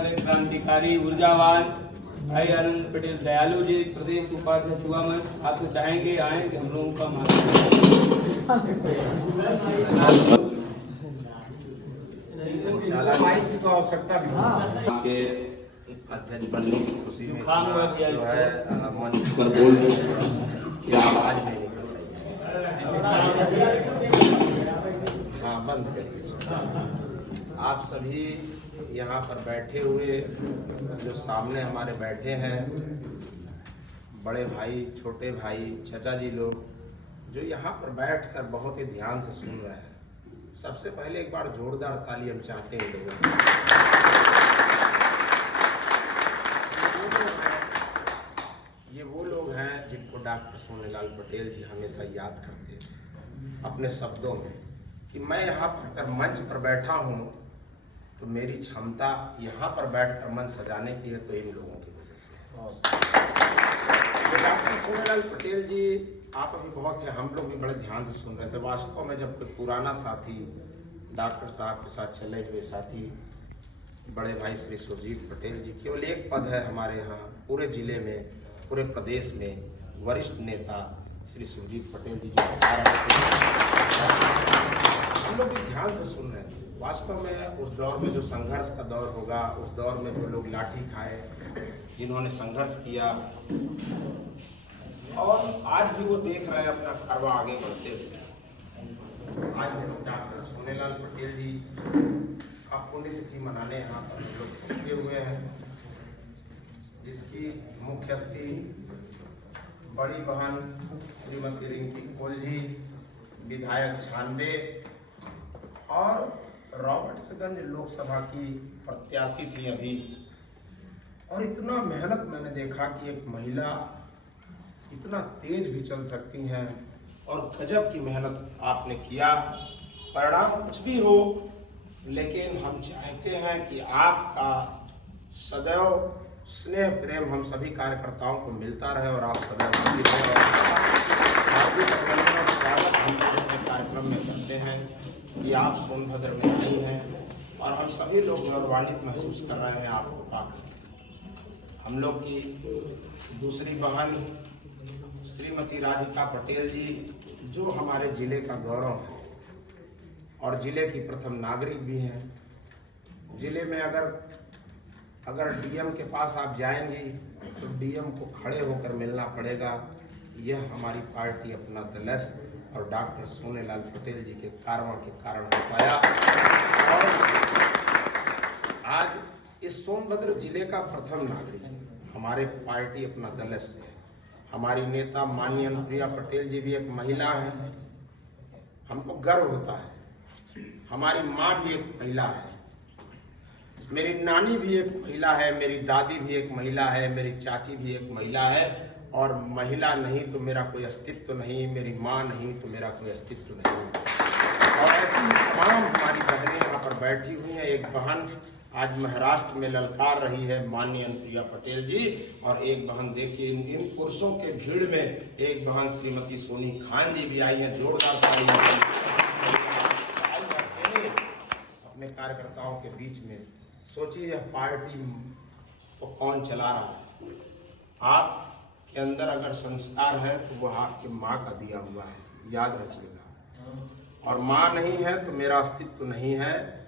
हमारे क्रांतिकारी ऊर्जावान भाई आनंद पटेल दयालु जी प्रदेश उपाध्यक्ष हुआ मैं आपसे चाहेंगे आए कि हम लोगों का माइक की तो आवश्यकता नहीं के अध्यक्ष बनने की खुशी में जो है मंच पर बोल दूं कि आवाज नहीं निकल रही है। हाँ बंद करिए। आप सभी यहाँ पर बैठे हुए जो सामने हमारे बैठे हैं बड़े भाई छोटे भाई चचा जी लोग जो यहाँ पर बैठकर बहुत ही ध्यान से सुन रहे हैं, सबसे पहले एक बार जोरदार ताली हम चाहते हैं लोगों। ये वो लोग हैं जिनको डॉक्टर सोनेलाल पटेल जी हमेशा याद करते हैं अपने शब्दों में कि मैं यहाँ पर अगर मंच पर बैठा हूँ तो मेरी क्षमता यहाँ पर बैठकर मंच सजाने की है तो इन लोगों की वजह से। तो डॉक्टर सोनेलाल पटेल जी आप अभी बहुत है, हम लोग भी बड़े ध्यान से सुन रहे थे। वास्तव में जब कोई पुराना साथी डॉक्टर साहब के साथ चले हुए साथी बड़े भाई श्री सुरजीत पटेल जी, केवल एक पद है हमारे यहाँ पूरे जिले में पूरे प्रदेश में वरिष्ठ नेता श्री सुरजीत पटेल जी जो बता रहे थे, हम लोग भी ध्यान से सुन रहे थे। वास्तव में उस दौर में जो संघर्ष का दौर होगा, उस दौर में जो लोग लाठी खाए, जिन्होंने संघर्ष किया, और आज भी वो देख रहे हैं अपना कारवा आगे बढ़ते हुए। आज डॉक्टर सोनेलाल पटेल जी का पुण्यतिथि मनाने यहाँ पर लोग पहुंचे हुए हैं, जिसकी मुख्य अतिथि बड़ी बहन श्रीमती रिंकी कोल जी, विधायक 96 और रॉबर्ट्सगंज लोकसभा की प्रत्याशी थी अभी। और इतना मेहनत मैंने देखा कि एक महिला इतना तेज भी चल सकती हैं और गजब की मेहनत आपने किया। परिणाम कुछ भी हो, लेकिन हम चाहते हैं कि आपका सदैव स्नेह प्रेम हम सभी कार्यकर्ताओं को मिलता रहे और आप सदैव स्वागत हम अपने कार्यक्रम में करते हैं कि आप सोनभद्र में आई हैं और हम सभी लोग गौरवान्वित महसूस कर रहे हैं आपको पाकर। हम लोग की दूसरी बहन श्रीमती राधिका पटेल जी जो हमारे जिले का गौरव है और जिले की प्रथम नागरिक भी हैं। जिले में अगर डीएम के पास आप जाएंगी तो डीएम को खड़े होकर मिलना पड़ेगा। यह हमारी पार्टी अपना दलस और डॉक्टर सोनेलाल पटेल जी के कारवा के कारण हो पाया। और आज इस सोनभद्र जिले का प्रथम नागरिक हमारे पार्टी अपना दलस से है। हमारी नेता माननीय अनुप्रिया पटेल जी भी एक महिला है, हमको गर्व होता है। हमारी माँ भी एक महिला है, मेरी नानी भी एक महिला है, मेरी दादी भी एक महिला है, मेरी चाची भी एक महिला है। और महिला नहीं तो मेरा कोई अस्तित्व नहीं, मेरी माँ नहीं तो मेरा कोई अस्तित्व नहीं। और ऐसी तमाम हमारी बहनें यहाँ पर बैठी हुई हैं। एक बहन आज महाराष्ट्र में ललकार रही है माननीय अनुप्रिया पटेल जी, और एक बहन देखिए इन पुरुषों के भीड़ में एक बहन श्रीमती सोनी खान जी भी आई हैं। जोरदार ताली अपने कार्यकर्ताओं के बीच में। सोचिए यह पार्टी को कौन चला रहा है। आप के अंदर अगर संस्कार है तो वो आपके माँ का दिया हुआ है, याद रखिएगा। और माँ नहीं है तो मेरा अस्तित्व नहीं है।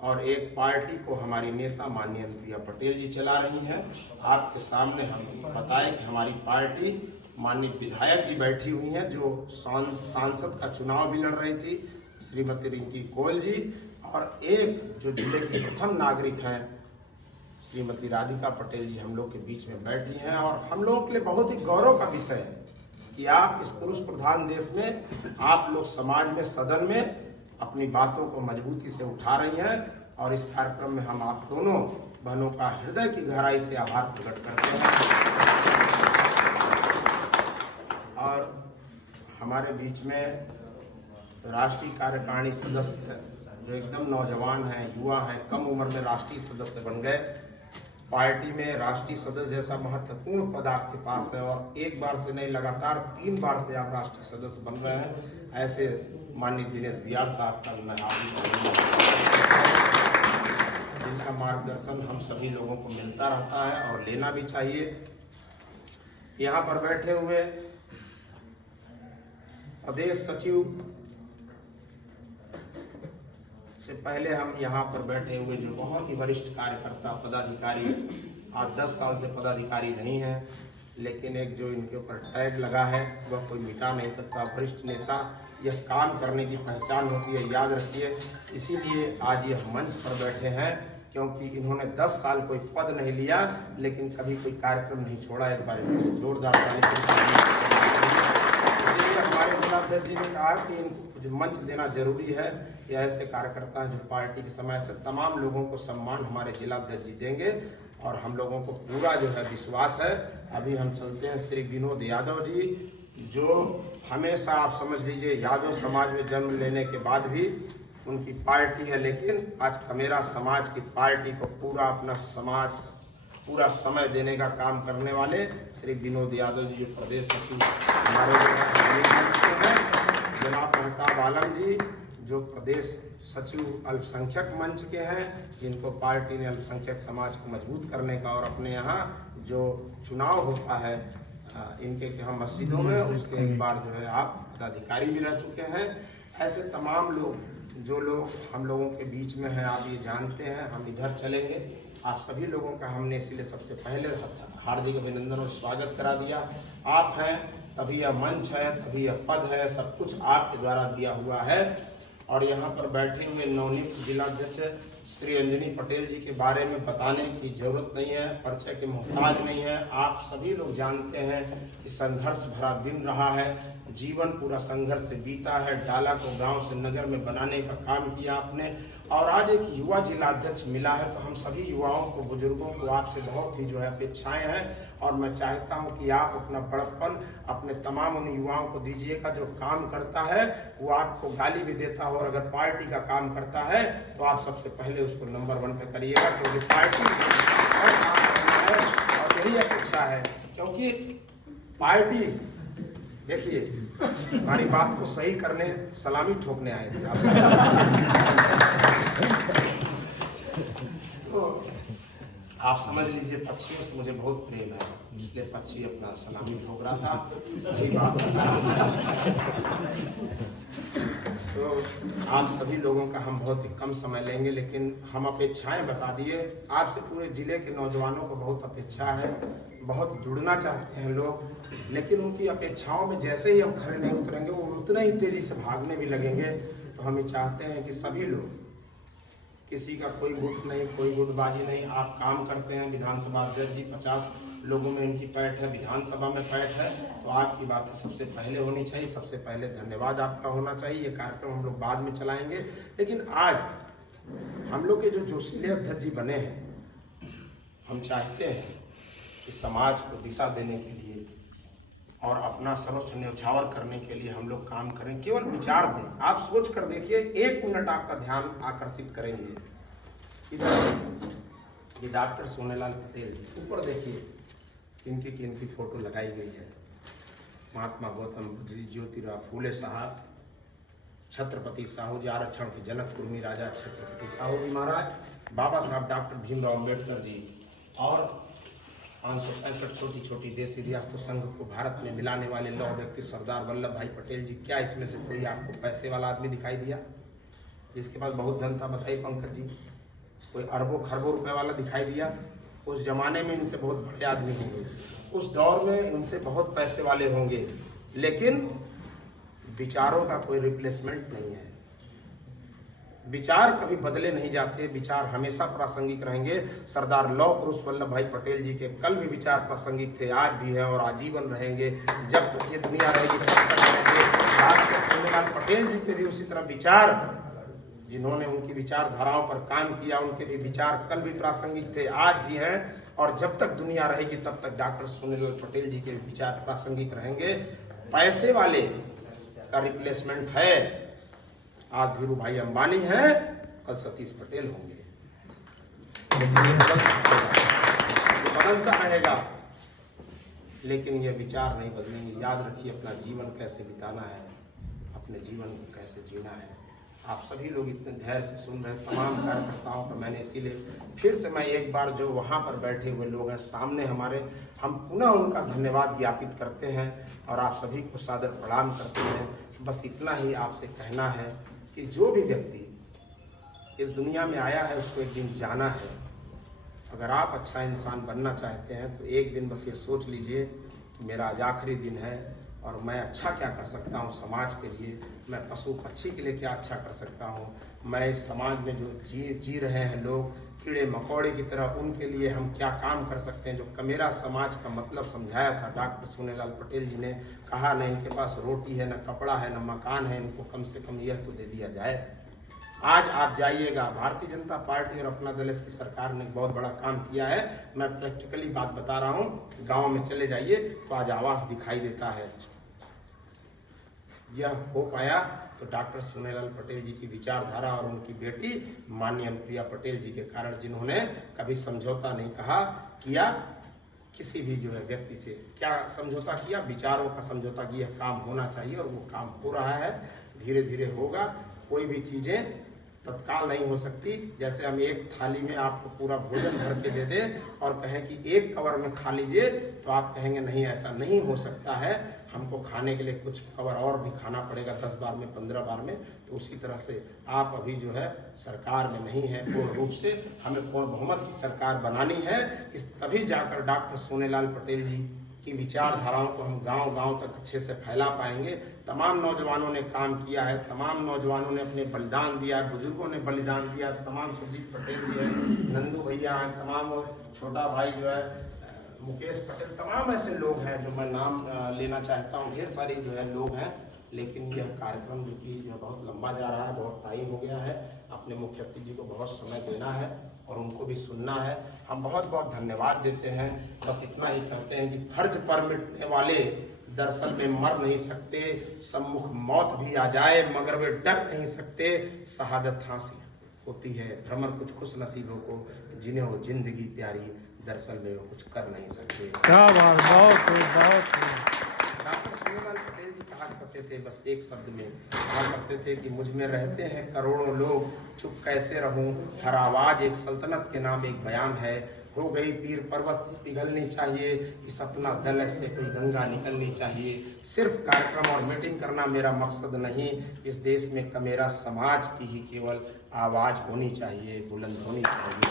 और एक पार्टी को हमारी नेता माननीय अनुप्रिया पटेल जी चला रही हैं। आपके सामने हम बताएं कि हमारी पार्टी माननीय विधायक जी बैठी हुई हैं जो सांसद का चुनाव भी लड़ रही थी, श्रीमती रिंकी कोल जी, और एक जो जिले के प्रथम नागरिक हैं श्रीमती राधिका पटेल जी हम लोग के बीच में बैठी हैं। और हम लोगों के लिए बहुत ही गौरव का विषय है कि आप इस पुरुष प्रधान देश में आप लोग समाज में सदन में अपनी बातों को मजबूती से उठा रही हैं। और इस कार्यक्रम में हम आप दोनों बहनों का हृदय की गहराई से आभार प्रकट करते हैं। और हमारे बीच में राष्ट्रीय कार्यकारिणी सदस्य जो एकदम नौजवान हैं, युवा हैं, कम उम्र में राष्ट्रीय सदस्य बन गए। पार्टी में राष्ट्रीय सदस्य जैसा महत्वपूर्ण पद आपके पास है और एक बार से नहीं लगातार 3 बार से आप राष्ट्रीय सदस्य बन रहे हैं। ऐसे माननीय दिनेश बियार साहब का मैं जिनका मार्गदर्शन हम सभी लोगों को मिलता रहता है और लेना भी चाहिए। यहाँ पर बैठे हुए प्रदेश सचिव से पहले हम यहाँ पर बैठे हुए जो बहुत ही वरिष्ठ कार्यकर्ता पदाधिकारी, आज 10 साल से पदाधिकारी नहीं है, लेकिन एक जो इनके ऊपर टैग लगा है वह कोई मिटा नहीं सकता। वरिष्ठ नेता, यह काम करने की पहचान होती है, याद रखिए। इसीलिए आज यह मंच पर बैठे हैं, क्योंकि इन्होंने 10 साल कोई पद नहीं लिया, लेकिन कभी कोई कार्यक्रम नहीं छोड़ा। एक बार जोरदार ताली से इसलिए हमारे जिलाध्यक्ष जी ने कहा कि इनको कुछ मंच देना जरूरी है। ये ऐसे कार्यकर्ता हैं जो पार्टी के समय से तमाम लोगों को सम्मान हमारे जिलाध्यक्ष जी देंगे और हम लोगों को पूरा जो है विश्वास है। अभी हम चलते हैं श्री विनोद यादव जी, जो हमेशा आप समझ लीजिए यादव समाज में जन्म लेने के बाद भी उनकी पार्टी है, लेकिन आज कमेरा समाज की पार्टी को पूरा अपना पूरा समय देने का काम करने वाले श्री विनोद यादव जी, जो प्रदेश सचिव हमारे हैं। जनाब महताब आलम जी, जो प्रदेश सचिव अल्पसंख्यक मंच के हैं, जिनको पार्टी ने अल्पसंख्यक समाज को मजबूत करने का और अपने यहाँ जो चुनाव होता है इनके यहाँ मस्जिदों में, उसके एक बार जो है आप पदाधिकारी भी रह चुके हैं। ऐसे तमाम लोग, जो लोग हम लोगों के बीच में हैं, आप ये जानते हैं। हम इधर चलेंगे, आप सभी लोगों का हमने इसलिए सबसे पहले हार्दिक अभिनंदन और स्वागत करा दिया। आप हैं तभी यह मंच है, तभी यह पद है, सब कुछ आपके द्वारा दिया हुआ है। और यहाँ पर बैठे हुए नवनियुक्त जिलाध्यक्ष श्री अंजनी पटेल जी के बारे में बताने की जरूरत नहीं है, परिचय के मोहताज नहीं है। आप सभी लोग जानते हैं कि संघर्ष भरा दिन रहा है, जीवन पूरा संघर्ष से बीता है। डाला को गांव से नगर में बनाने का काम किया आपने, और आज एक युवा जिलाध्यक्ष मिला है। तो हम सभी युवाओं को, बुजुर्गों को आपसे बहुत ही जो है अपेक्षाएं हैं, और मैं चाहता हूं कि आप अपना बड़प्पन अपने तमाम उन युवाओं को दीजिएगा जो काम करता है वो आपको गाली भी देता हो, और अगर पार्टी का काम करता है तो आप सबसे पहले उसको नंबर 1 पे करिएगा, क्योंकि पार्टी है और यही अपेक्षा है। क्योंकि पार्टी, देखिए, हमारी बात को सही करने सलामी ठोकने आए थे आप तो आप समझ लीजिए पक्षियों से मुझे बहुत प्रेम है, इसलिए पक्षी अपना सलामी ठोक रहा था, सही बात तो आप सभी लोगों का हम बहुत ही कम समय लेंगे, लेकिन हम अपेक्षाएं बता दिए। आपसे पूरे जिले के नौजवानों को बहुत अपेक्षा है, बहुत जुड़ना चाहते हैं लोग, लेकिन उनकी अपेक्षाओं में जैसे ही हम खड़े नहीं उतरेंगे वो उतना ही तेजी से भागने भी लगेंगे। तो हम ये चाहते हैं कि सभी लोग, किसी का कोई गुट नहीं, कोई गुटबाजी नहीं, आप काम करते हैं। विधानसभा अध्यक्ष जी 50 लोगों में इनकी पैठ है, विधानसभा में पैठ है, तो आपकी बातें सबसे पहले होनी चाहिए, सबसे पहले धन्यवाद आपका होना चाहिए। ये कार्यक्रम हम लोग बाद में चलाएंगे, लेकिन आज हम लोग के जो जोशीले अध्यक्ष जी बने हैं, हम चाहते हैं कि समाज को दिशा देने के लिए और अपना सर्वोच्च न्यौछावर करने के लिए हम लोग काम करें। केवल विचार दें, आप सोच कर देखिए, 1 मिनट आपका ध्यान आकर्षित करेंगे। इधर ये डॉक्टर सोनेलाल पटेल, ऊपर देखिए इनकी फोटो लगाई गई है। महात्मा गौतम बुद्ध जी, ज्योतिराव फूले साहब, छत्रपति साहू जी, आरक्षण के जनक कुर्मी राजा छत्रपति साहू जी महाराज, बाबा साहब डॉक्टर भीमराव अम्बेडकर जी, और 565 छोटी छोटी देशी रियासतों संघ को भारत में मिलाने वाले लौह व्यक्ति सरदार वल्लभ भाई पटेल जी। क्या इसमें से कोई आपको पैसे वाला आदमी दिखाई दिया जिसके पास बहुत धन था? बताइए पंकज जी, कोई अरबों खरबों रुपए वाला दिखाई दिया? उस जमाने में इनसे बहुत बड़े आदमी होंगे, उस दौर में इनसे बहुत पैसे वाले होंगे, लेकिन विचारों का कोई रिप्लेसमेंट नहीं है। विचार कभी बदले नहीं जाते, विचार हमेशा प्रासंगिक रहेंगे। सरदार लौह पुरुष वल्लभ भाई पटेल जी के कल भी विचार प्रासंगिक थे, आज भी है और आजीवन रहेंगे। जब तक ये दुनिया रहेगी तब तक रहेंगे। डॉक्टर सोनेलाल पटेल जी के भी उसी तरह विचार, जिन्होंने उनकी विचारधाराओं पर काम किया, उनके भी विचार कल भी प्रासंगिक थे, आज भी हैं, और जब तक दुनिया रहेगी तब तक डॉक्टर सोनेलाल पटेल जी के विचार प्रासंगिक रहेंगे। पैसे वाले का रिप्लेसमेंट है, आज धीरू भाई अंबानी हैं, कल सतीश पटेल होंगे, बदलता रहेगा, लेकिन ये विचार नहीं बदलेंगे। याद रखिए, अपना जीवन कैसे बिताना है, अपने जीवन को कैसे जीना है। आप सभी लोग इतने धैर्य से सुन रहे तमाम कार्यकर्ताओं का मैंने इसीलिए फिर से मैं एक बार जो वहाँ पर बैठे हुए लोग हैं सामने हमारे, हम पुनः उनका धन्यवाद ज्ञापित करते हैं और आप सभी को सादर प्रणाम करते हैं। बस इतना ही आपसे कहना है कि जो भी व्यक्ति इस दुनिया में आया है उसको एक दिन जाना है। अगर आप अच्छा इंसान बनना चाहते हैं तो एक दिन बस ये सोच लीजिए कि मेरा आज आखिरी दिन है और मैं अच्छा क्या कर सकता हूँ समाज के लिए, मैं पशु पक्षी के लिए क्या अच्छा कर सकता हूँ, मैं इस समाज में जो जी रहे हैं लोग कीड़े मकोड़े की तरह, उनके लिए हम क्या काम कर सकते हैं। जो मेरा समाज का मतलब समझाया था डॉक्टर सोनेलाल पटेल जी ने, कहा न इनके पास रोटी है, न कपड़ा है, न मकान है, इनको कम से कम यह तो दे दिया जाए। आज आप जाइएगा, भारतीय जनता पार्टी और अपना दल की सरकार ने बहुत बड़ा काम किया है। मैं प्रैक्टिकली बात बता रहा हूँ, गांव में चले जाइए तो आज आवास दिखाई देता है। यह हो पाया तो डॉक्टर सोनेलाल पटेल जी की विचारधारा और उनकी बेटी माननीय अनुप्रिया पटेल जी के कारण, जिन्होंने कभी समझौता नहीं किया किसी भी जो है व्यक्ति से। क्या समझौता किया? विचारों का समझौता किया। काम होना चाहिए और वो काम हो रहा है, धीरे धीरे होगा। कोई भी चीजें तत्काल नहीं हो सकती। जैसे हम एक थाली में आपको पूरा भोजन भर के दे दें और कहें कि एक कवर में खा लीजिए, तो आप कहेंगे नहीं, ऐसा नहीं हो सकता है, हमको खाने के लिए कुछ कवर और भी खाना पड़ेगा, 10 बार में, 15 बार में। तो उसी तरह से आप अभी जो है सरकार में नहीं है पूर्ण रूप से, हमें पूर्ण बहुमत की सरकार बनानी है। तभी जाकर डॉक्टर सोनेलाल पटेल जी की विचारधाराओं को हम गांव-गांव तक अच्छे से फैला पाएंगे। तमाम नौजवानों ने काम किया है, तमाम नौजवानों ने अपने बलिदान दिया है, बुजुर्गों ने बलिदान दिया, तमाम सुजीत पटेल जी है, नंदू भैया हैं, तमाम छोटा भाई जो है मुकेश पटेल, तमाम ऐसे लोग हैं जो मैं नाम लेना चाहता हूँ। ढेर सारे जो है लोग हैं, लेकिन यह कार्यक्रम जो कि जो बहुत लंबा जा रहा है, बहुत टाइम हो गया है, अपने मुख्यमंत्री जी को बहुत समय देना है और उनको भी सुनना है। हम बहुत बहुत धन्यवाद देते हैं। बस इतना ही कहते हैं कि फर्ज पर मिटने वाले दरअसल में मर नहीं सकते, सम्मुख मौत भी आ जाए मगर वे डर नहीं सकते, शहादत हासिल होती है भ्रमर कुछ खुश नसीबों को, जिन्हें हो जिंदगी प्यारी, दरअसल में वो कुछ कर नहीं सकते। क्या बात, बहुत डॉक्टर सोनेलाल पटेल जी कहा करते थे, बस एक शब्द में कहा करते थे कि मुझ में रहते हैं करोड़ों लोग, चुप कैसे रहूं, हर आवाज एक सल्तनत के नाम एक बयान है, हो गई पीर पर्वत से पिघलनी चाहिए, इस अपना दल से कोई गंगा निकलनी चाहिए। सिर्फ कार्यक्रम और मीटिंग करना मेरा मकसद नहीं, इस देश में मेरा समाज की ही केवल आवाज होनी चाहिए, बुलंद होनी चाहिए।